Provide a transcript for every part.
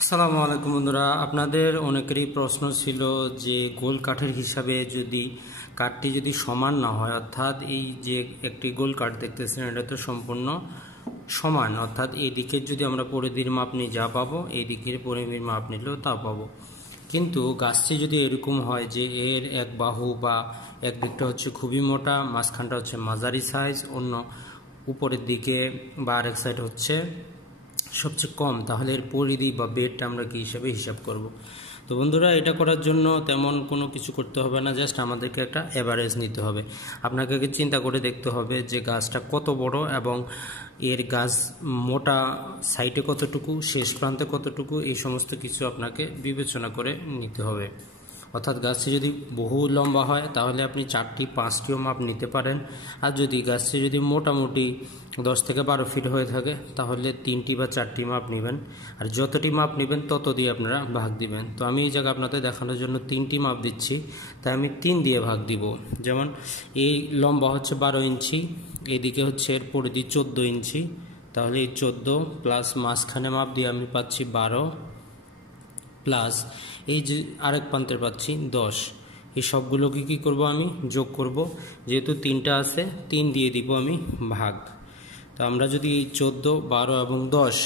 আসসালামু আলাইকুম বন্ধুরা, আপনাদের অনেকেরই প্রশ্ন ছিল যে গোল কাঠের হিসাবে যদি কাঠটি যদি সমান না হয়, অর্থাৎ এই যে একটি গোল কাঠ দেখতেছেন এটা তো সম্পূর্ণ সমান, অর্থাৎ এই দিকের যদি আমরা পরিধির মাপ নিয়ে যা পাবো এই দিকের পরিধির মাপ নিলেও তা পাবো। কিন্তু গাছটি যদি এরকম হয় যে এর এক বাহু বা এক দিকটা হচ্ছে খুবই মোটা, মাঝখানটা হচ্ছে মাঝারি সাইজ, অন্য উপরের দিকে বা আরেক সাইড হচ্ছে সবচেয়ে কম, তাহলে এর পরিধি বা বেডটা আমরা কি হিসাবে হিসাব করব। তো বন্ধুরা, এটা করার জন্য তেমন কোনো কিছু করতে হবে না, জাস্ট আমাদেরকে একটা অ্যাভারেজ নিতে হবে। আপনাকে চিন্তা করে দেখতে হবে যে গাছটা কত বড় এবং এর গাছ মোটা সাইডে কতটুকু, শেষ প্রান্তে কতটুকু, এই সমস্ত কিছু আপনাকে বিবেচনা করে নিতে হবে। অর্থাৎ গাছটি যদি বহু লম্বা হয় তাহলে আপনি 4টি 5টিও মাপ নিতে পারেন, আর যদি গাছটি যদি মোটামুটি 10 থেকে 12 ফিট হয়ে থাকে তাহলে 3টি বা 4টি মাপ নেবেন, আর যতটি মাপ নেবেন তত দিয়ে আপনারা ভাগ দিবেন। তো আমি এই জায়গায় আপনাদের দেখানোর জন্য 3টি মাপ দিচ্ছি, তাই আমি 3 দিয়ে ভাগ দিব। যেমন এই লম্বা হচ্ছে 12 ইঞ্চি, এইদিকে হচ্ছে এর পরিধি 14 ইঞ্চি, তাহলে এই 14 প্লাস মাঝখানে মাপ দিয়ে আমি পাচ্ছি 12 প্লাস এই যে আরেক প্রান্তের পাচ্ছি 10। এই সবগুলোকে কি করব, আমি যোগ করব। যেহেতু 3টা আছে 3 দিয়ে দিব আমি ভাগ। তো আমরা যদি এই 14, 12 এবং 10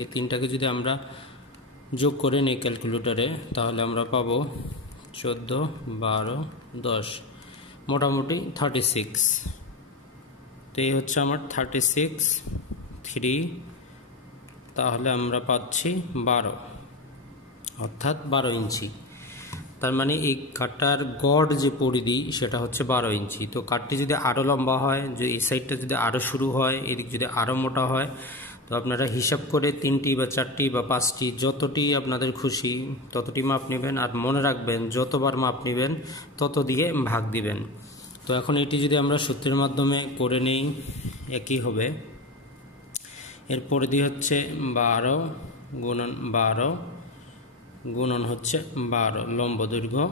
এই 3টাকে যদি আমরা যোগ করে নিই ক্যালকুলেটরে, তাহলে আমরা পাবো 14, 12, 10 মোটামুটি 36। তো এই হচ্ছে আমার 36, 3, তাহলে আমরা পাচ্ছি 12, অর্থাৎ 12 ইঞ্চি। তার মানে এই কাঠটার গড় যে পরিধি সেটা হচ্ছে 12 ইঞ্চি। তো কাঠটি যদি আরও লম্বা হয়, যে এই সাইডটা যদি আরও শুরু হয়, এদিক যদি আরও মোটা হয়, তো আপনারা হিসাব করে 3টি বা 4টি বা 5টি যতটি আপনাদের খুশি ততটি মাপ নেবেন, আর মনে রাখবেন যতবার মাপ নেবেন তত দিয়ে ভাগ দিবেন। তো এখন এটি যদি আমরা সূত্রের মাধ্যমে করে নেই, একই হবে। এর পরিধি হচ্ছে 12 গুণন 12 গুণন হচ্ছে 12 লম্ব দৈর্ঘ্য,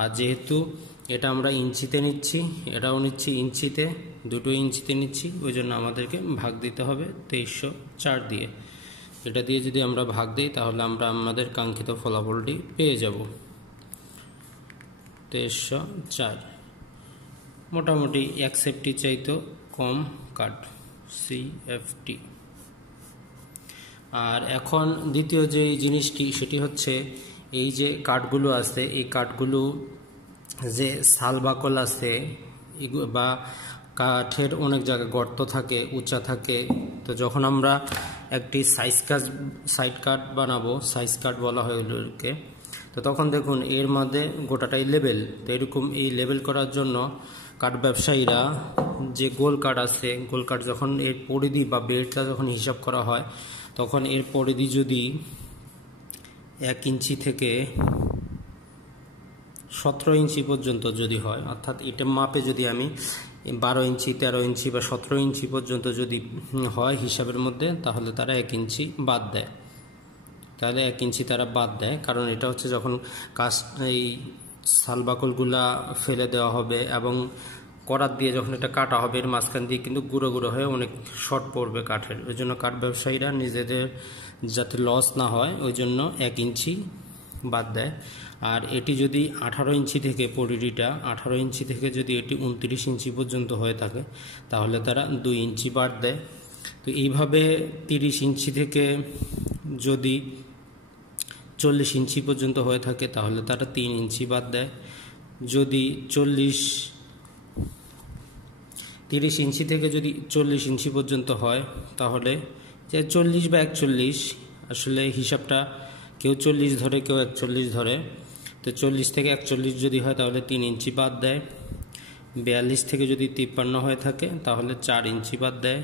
আর যেহেতু এটা আমরা ইঞ্চিতে নিচ্ছি, এটাও নিচ্ছি ইঞ্চিতে, দুটো ইঞ্চিতে নিচ্ছি, ওই জন্য আমাদেরকে ভাগ দিতে হবে 2304 দিয়ে। এটা দিয়ে যদি আমরা ভাগ দিই তাহলে আমরা আমাদের কাঙ্ক্ষিত ফলাফলটি পেয়ে যাব 2304। মোটামুটি এক সেফটি চাইতো কম কাঠ, CFT। আর এখন দ্বিতীয় যে জিনিসটি সেটি হচ্ছে এই যে কাঠগুলো আছে, এই কাঠগুলো যে শালবাকল আছে বা কাঠের অনেক জায়গায় গর্ত থাকে, উঁচা থাকে। তো যখন আমরা একটি সাইড কাঠ বানাবো, সাইজ কাঠ বলা হয় ওগুলোকে, তো তখন দেখুন এর মধ্যে গোটাটাই লেবেল। তো এরকম এই লেবেল করার জন্য কাঠ ব্যবসায়ীরা যে গোল কাঠ আছে, গোল কাঠ যখন এর পরিধি বা বেড়টা যখন হিসাব করা হয়, তখন এর পরিধি যদি 1 ইঞ্চি থেকে 17 ইঞ্চি পর্যন্ত যদি হয়, অর্থাৎ এটা মাপে যদি আমি 12 ইঞ্চি, 13 ইঞ্চি বা 17 ইঞ্চি পর্যন্ত যদি হয় হিসাবের মধ্যে, তাহলে তারা 1 ইঞ্চি বাদ দেয়। তাহলে 1 ইঞ্চি তারা বাদ দেয়, কারণ এটা হচ্ছে যখন এই শালবাকলগুলা ফেলে দেওয়া হবে এবং করাত দিয়ে যখন এটা কাটা হবে, এর মাঝখান দিয়ে কিন্তু গুঁড়ো গুঁড়ো হয়ে অনেক শর্ট পড়বে কাঠের। ওই জন্য কাঠ ব্যবসায়ীরা নিজেদের যাতে লস না হয় ওই জন্য 1 ইঞ্চি বাদ দেয়। আর এটি যদি 18 ইঞ্চি থেকে পরিধিটা 18 ইঞ্চি থেকে যদি এটি 29 ইঞ্চি পর্যন্ত হয়ে থাকে তাহলে তারা 2 ইঞ্চি বাদ দেয়। তো এইভাবে 30 ইঞ্চি থেকে যদি 40 ইঞ্চি পর্যন্ত হয়ে থাকে তাহলে তারা 3 ইঞ্চি বাদ দেয়। যদি 30 ইঞ্চি থেকে যদি 40 ইঞ্চি পর্যন্ত হয় তাহলে যে 40 বা 41, আসলে হিসাবটা কেউ 40 ধরে কেউ 41 ধরে। তো 40 থেকে 41 যদি হয় তাহলে 3 ইঞ্চি বাদ দেয়। 42 থেকে যদি 53 হয়ে থাকে তাহলে 4 ইঞ্চি বাদ দেয়।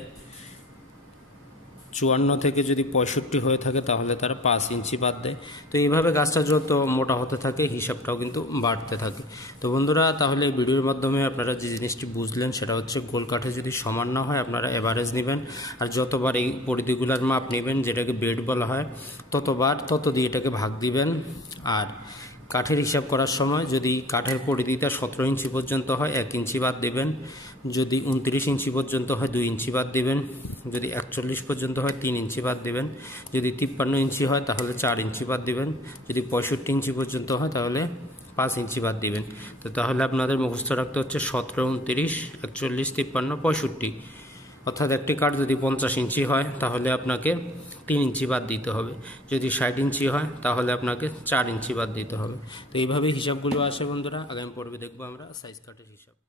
54 থেকে যদি 65 হয়ে থাকে তাহলে তারা 5 ইঞ্চি বাদ দেয়। তো এইভাবে গাছটা যত মোটা হতে থাকে হিসাবটাও কিন্তু বাড়তে থাকে। তো বন্ধুরা, তাহলে ভিডিওর মাধ্যমে আপনারা যে জিনিসটি বুঝলেন সেটা হচ্ছে গোল কাঠে যদি সমান না হয় আপনারা এভারেজ নেবেন, আর যতবার এই পরিধিগুলার মাপ নেবেন যেটাকে বেড বলা হয় তত দিয়ে এটাকে ভাগ দিবেন। আর কাঠের হিসাব করার সময় যদি কাঠের পরিধিটা 17 ইঞ্চি পর্যন্ত হয় 1 ইঞ্চি বাদ দেবেন, যদি 29 ইঞ্চি পর্যন্ত হয় 2 ইঞ্চি বাদ দেবেন, যদি 41 পর্যন্ত হয় 3 ইঞ্চি বাদ দেবেন, যদি 53 ইঞ্চি হয় তাহলে 4 ইঞ্চি বাদ দেবেন, যদি 65 ইঞ্চি পর্যন্ত হয় তাহলে 5 ইঞ্চি বাদ দিবেন। তো তাহলে আপনাদের মুখস্থ রাখতে হচ্ছে 17, 29, 41, 53, 65। অর্থাৎ একটি কাঠ যদি 50 ইঞ্চি হয় তাহলে আপনাকে 3 ইঞ্চি বাদ দিতে হবে, যদি 60 ইঞ্চি হয় তাহলে আপনাকে 4 ইঞ্চি বাদ দিতে হবে। তো এইভাবেই হিসাবগুলো আসে বন্ধুরা। আগামী পর্বে দেখবো আমরা সাইজ কাঠের হিসাব।